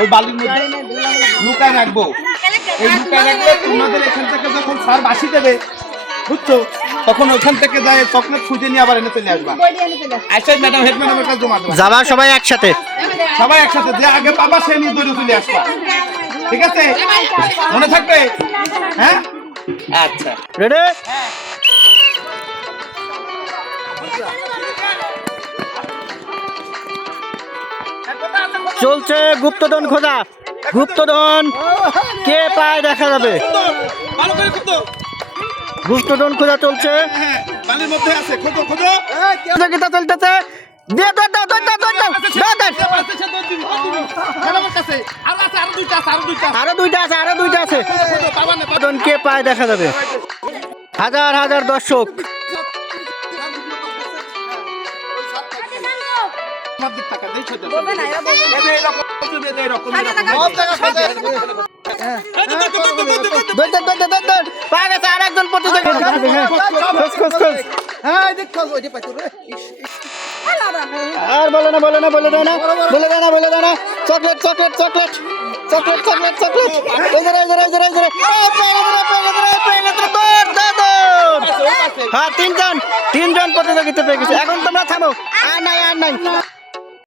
ওই বালির মধ্যে লুকায় রাখব। এই লুকায় রাখলে তোমাদের এখান থেকে যখন স্যার বাসি দেবে বুঝছ? তখন ওখান থেকে যায় চকলেট খুঁজে নিয়ে আবার এনে চলে আসবা। আচ্ছা ম্যাডাম হেড ম্যাডামের কাছে জমা দেবা যাবা সবাই একসাথে। সবাই একসাথে যে আগে পাবা সে নিয়ে দৌড়ে চলে আসবা। ঠিক আছে? মনে থাকবে? হ্যাঁ? আচ্ছা। রেডি চলছে গুপ্তধন খোঁজা। গুপ্তধন কে পায় দেখা যাবে। গুপ্তধন খোঁজা চলছে। চলতেছে। দুইটা আছে দুইটা আছে। কে পায় দেখা যাবে। হাজার হাজার দর্শক। আর বলে না বলে না বলে দেয় না বলে দেয় না বলে দেয় না। Chocolate chocolate chocolate. Chocolate chocolate chocolate. হ্যাঁ তিনজন তিনজন প্রতিযোগিতা পেয়ে গেছে। এখন তোমরা থামো। আর নাই আর নাই।